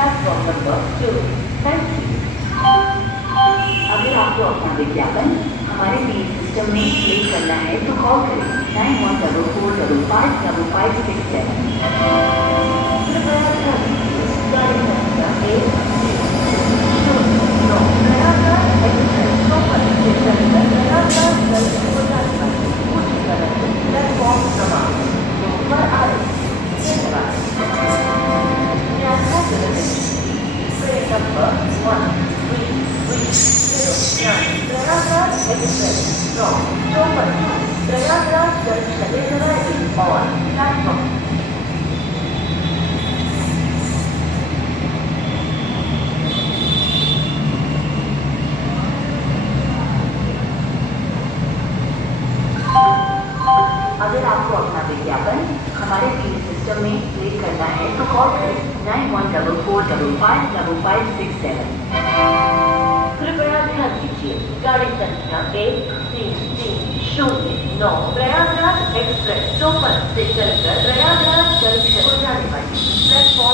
Platform number 2। Thank you. अगर आपको अपना विज्ञापन हमारे मेल सिस्टम में प्ले करना है तो कॉल करें 9144555567। कृपया ध्यान दीजिए, गाड़ी संख्या 13009 प्रयागराज एक्सप्रेस सोपर से चलकर प्रयागराज जल्द हो जाने वाली उच्च तरंग प्लेटफॉर्म क्रमांक 2 पर आ रही है। धन्यवाद। Train number 1309 Prayagraj express from Sopore to Prayagraj junction is arriving on platform। अगर आपको अपना विज्ञापन हमारे मेल सिस्टम में प्ले करना है तो कॉल करें 9144555567। कृपया ध्यान दीजिए, गाड़ी संख्या 1330 प्रयागराज एक्सप्रेस सोपर से चलकर प्रयागराज जंक्शन हो जाने वाली प्लेटफॉर्म